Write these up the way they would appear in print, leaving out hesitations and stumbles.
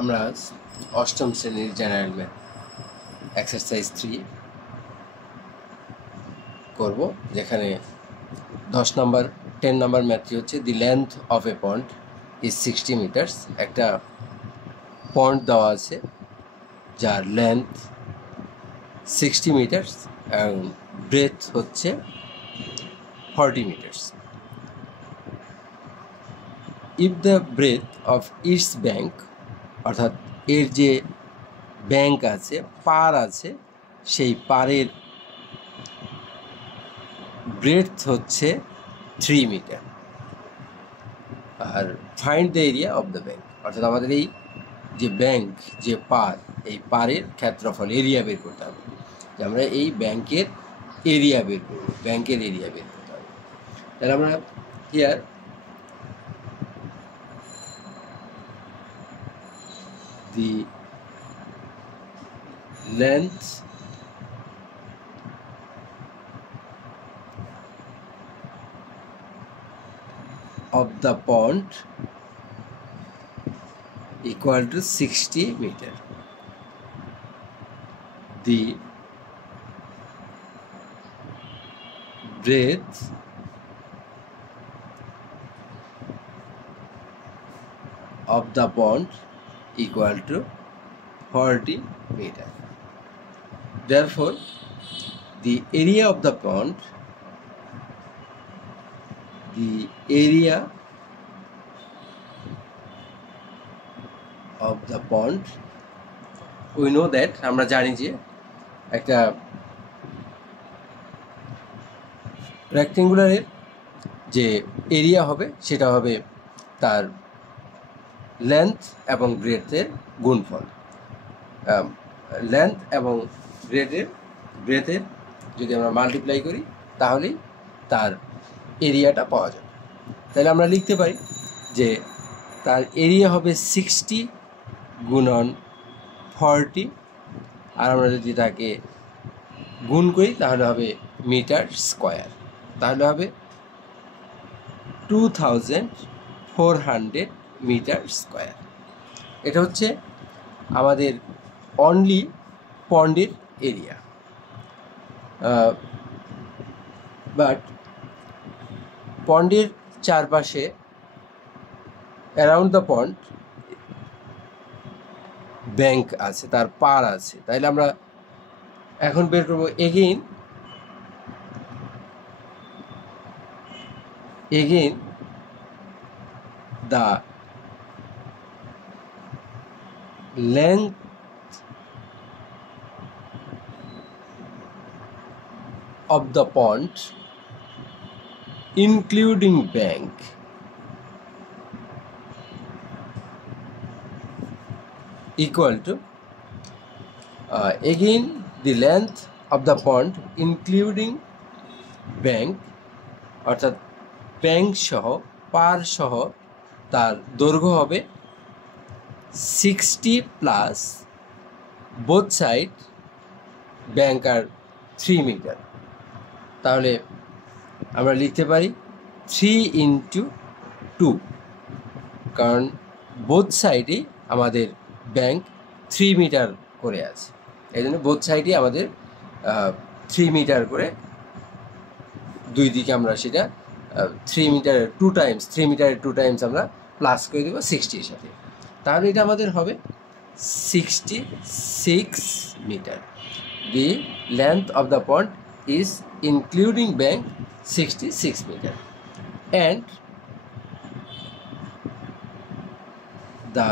আমরা অষ্টম শ্রেণীর জেনারেল ম্যাথ এক্সারসাইজ 3 করব, যেখানে 10 নম্বর ম্যাথটি হচ্ছে the length of a pond is 60 metres. একটা পন্ড দেওয়া আছে যার লেন্থ 60 মিটার্স এবং ব্রেথ হচ্ছে 40 metres. If the breadth of its bank, অর্থাৎ এর যে ব্যাঙ্ক আছে, পার আছে, সেই পারের ব্রেথ হচ্ছে 3 মিটার। আর find the area of the bank, অর্থাৎ আমাদের এই যে ব্যাঙ্ক, যে পার, এই পারের ক্ষেত্রফল, এরিয়া বের করতে হবে। যে আমরা এই ব্যাঙ্কের এরিয়া বের করব, ব্যাঙ্কের এরিয়া বের করতে হবে। তাহলে আমরা here the length of the pond equal to 60 meter. The breadth of the pond equal to 40 meter. Therefore, the area of the pond, the area of the pond, we know that, আমরা জানি যে একটা রেক্টেঙ্গুলারের যে area হবে সেটা হবে তার length এবং ব্রেথের গুণফল। লেন্থ এবং ব্রেথের যদি আমরা মাল্টিপ্লাই করি তাহলেই তার এরিয়াটা পাওয়া যাবে। তাহলে আমরা লিখতে পারি যে তার এরিয়া হবে 60 গুণন 40, আর আমরা যদি তাকে গুণ করি তাহলে হবে মিটার স্কোয়ার, তাহলে হবে 2400 মিটার স্কোয়ার। এটা হচ্ছে আমাদের অনলি পন্ডের এরিয়া। বাট পন্ডের চারপাশে অ্যারাউন্ড দ্য পন্ড ব্যাঙ্ক আছে, তার পার আছে। তাইলে আমরা এখন বের করব again the length of the pond including bank equal to again the length of the pond including bank, অর্থাৎ ব্যাঙ্ক সহ পার সহ তার দৈর্ঘ্য হবে 60 প্লাস বোথ সাইড ব্যাঙ্ক আর 3 মিটার। তাহলে আমরা লিখতে পারি 3 × 2, কারণ বোথ সাইডেই আমাদের ব্যাঙ্ক 3 মিটার করে আছে, এই জন্য বোথ সাইডেই আমাদের 3 মিটার করে, দুই দিকে আমরা সেটা 3 মিটারের 2 টাইমস, 3 মিটারের 2 টাইমস আমরা প্লাস করে দেবো 60 এর সাথে। তাহলে এটা আমাদের হবে 66 metre. The length of the pond is including bank 66 metre and the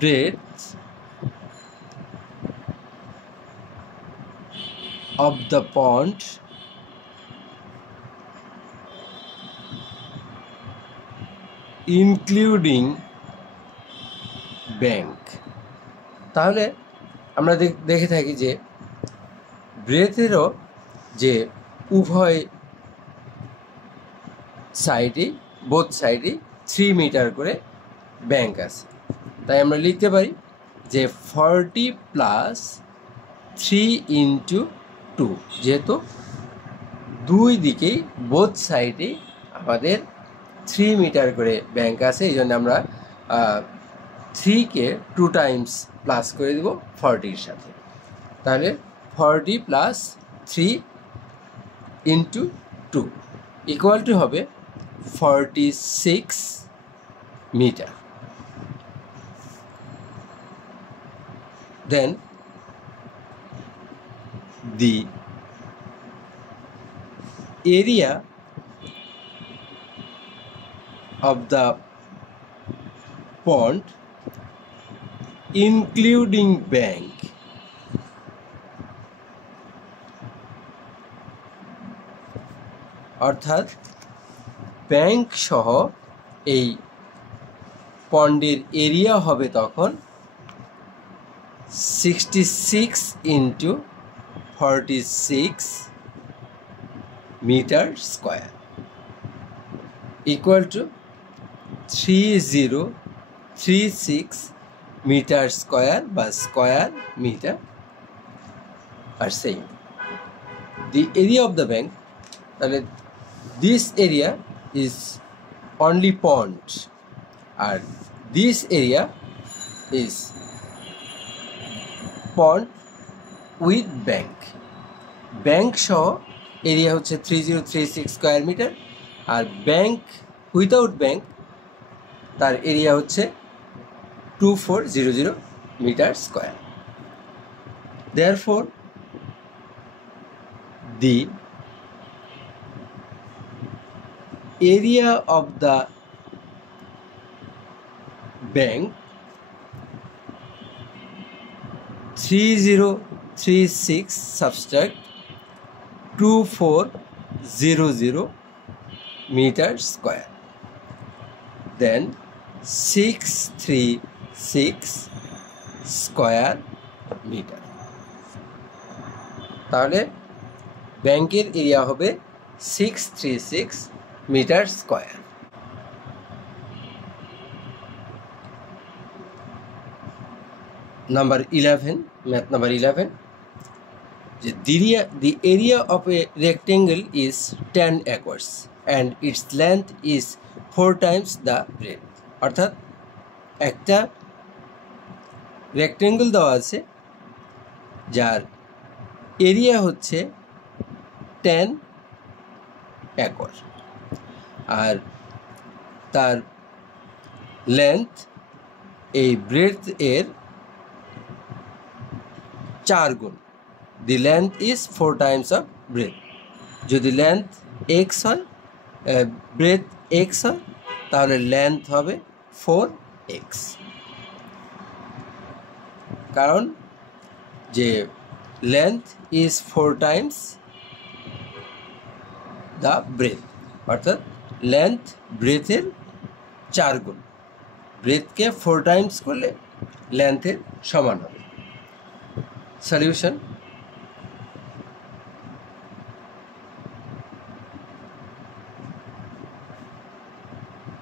breadth of the pond including bank। তাহলে আমরা দেখে থাকি যে ব্রেথেরও যে উভয় সাইডে, বোথ সাইডে 3 মিটার করে ব্যাঙ্ক আছে। তাই আমরা লিখতে পারি যে 40 প্লাস 3 × 2, যেহেতু দুই দিকেই বোথ সাইডে আমাদের 3 মিটার করে ব্যাংক আছে, এই জন্য আমরা 3কে 2 টাইমস প্লাস করে দেব 40-র সাথে। তাহলে 40 প্লাস 3 ইন্টু 2 ইকুয়াল টু হবে 46 metre. Then the area of the pond including bank অর্থাৎ ব্যাংক সহ এই পন্ডের এরিয়া হবে তখন 66 into 46 metre square equal to 3036 metre square বা স্কোয়ার মিটার আর same. The area of the bank, তাহলে this area is only pond আর this area is pond with bank. Bank সহ এরিয়া হচ্ছে 3036 স্কোয়ার মিটার আর bank without bank তার area হচ্ছে 2400 metre square. Therefore, the area of the bank 3036 subtract 2400 meter square, then 636 square meter। তাহলে ব্যাংকের area হবে 636 metre square. Number 11, math number 11, the area of a rectangle is 10 acres and its length is 4 times the breadth। অর্থাৎ একটা rectangle দেওয়া আছে যার area হচ্ছে 10 acre আর তার লেন্থ এই ব্রেডথ এর 4 গুণ। The length is 4 times of breadth. যদি লেন্থ এক্স হয়, ব্রেডথ এক্স হয়, তাহলে লেন্থ হবে 4x, কারণ যে length is 4 times the breadth, অর্থাৎ লেন্থ ব্রেথের 4 গুণ। ব্রেথকে 4 টাইমস করলে লেন্থের সমান হবে। সলিউশন,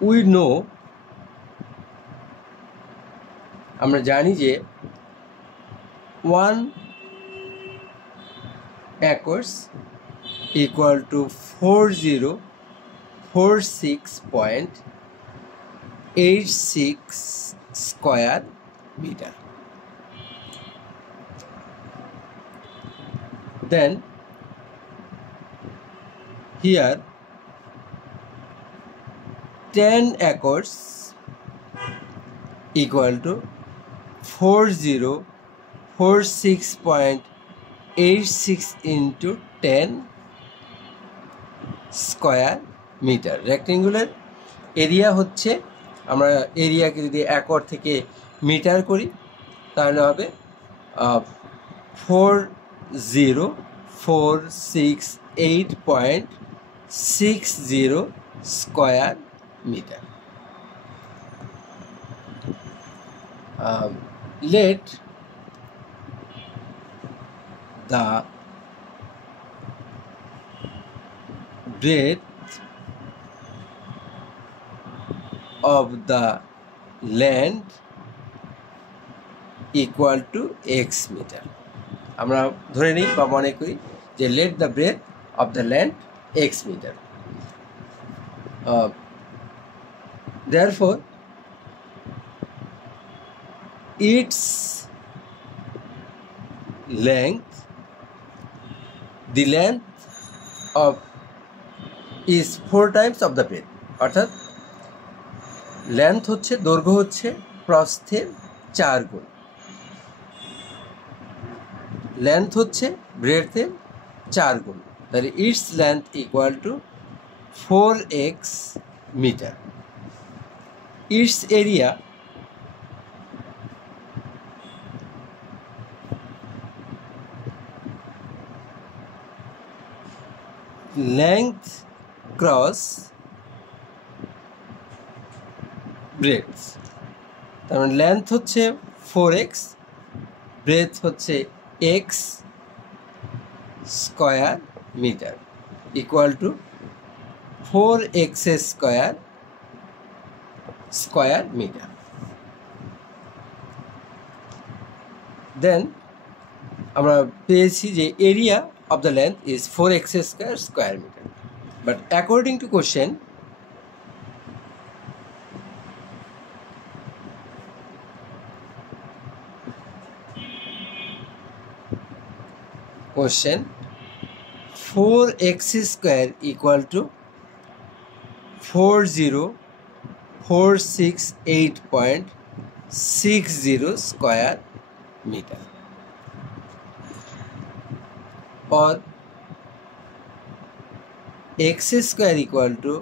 উই নো, আমরা জানি যে 1 acres equal to 4046.86 square meter। Then here 10 acres equal to 4046.86 into 10 square metre. Rectangular area হচ্ছে, আমরা এরিয়াকে যদি একর থেকে মিটার করি তাহলে হবে 4046.80 square metre. Let the breadth of the land equal to x meter। আমরা ধরে নিই বা মনে করি যে let the breadth of the land x meter। therefore its length, the length of is 4 times of the breadth, অর্থাৎ length হচ্ছে, দৈর্ঘ্য হচ্ছে প্রস্থের 4 গুণ, লেন্থ হচ্ছে ব্রেডথের 4 গুণ, তাহলে its length equal to 4x metre. Its area length cross breadth, তার মানে লেন্থ হচ্ছে 4x, ব্রেডথ হচ্ছে x square metre equal to 4x square square metre. Then আমরা পেয়েছি যে area of the length is 4x square meter. But according to question, question 4x square equal to 40468.60 square meter, or x square equal to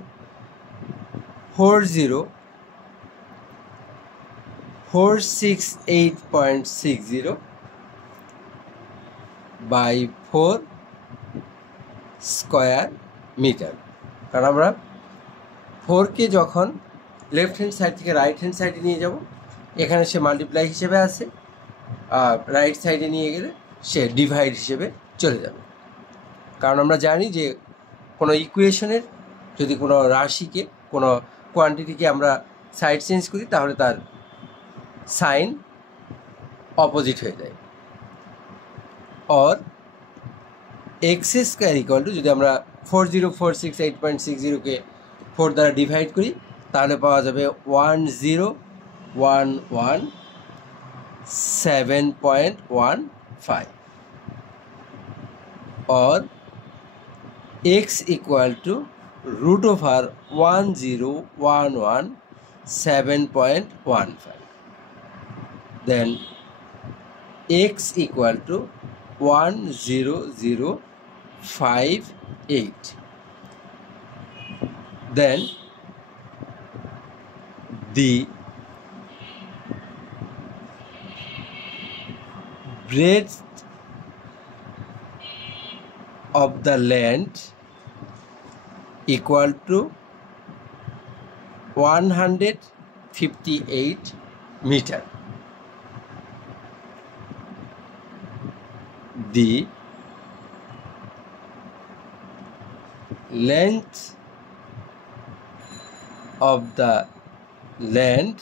40468.60 by 4 square metre. কারণ আমরা 4কে যখন left hand side থেকে right hand সাইডে নিয়ে যাব, এখানে সে multiply হিসেবে আছে, আর রাইট সাইডে নিয়ে গেলে সে ডিভাইড হিসেবে চলে যাবে। কারণ আমরা জানি যে কোনো ইকুয়েশনের যদি কোনো রাশিকে, কোনো কোয়ান্টিটিকে আমরা সাইড চেঞ্জ করি তাহলে তার সাইন অপোজিট হয়ে যায়। Or x square equal two, যদি আমরা 40468.60কে 4 দ্বারা ডিভাইড করি তাহলে পাওয়া যাবে 10117.15, or x equal to √1011.7.15, then x equal to 10058, then the breadth of the land equal to 158 meter. The length of the land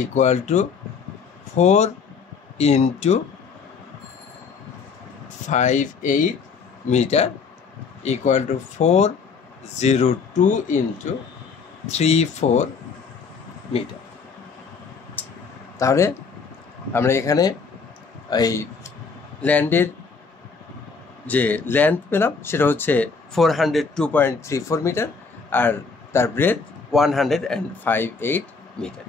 equal to 4 into 58 meter equal to 402 into 34 meter. তাহলে আমরা এখানে এই ল্যান্ডের যে length পেলাম সেটা হচ্ছে 402.34 metre, আর তার breadth 158 metre.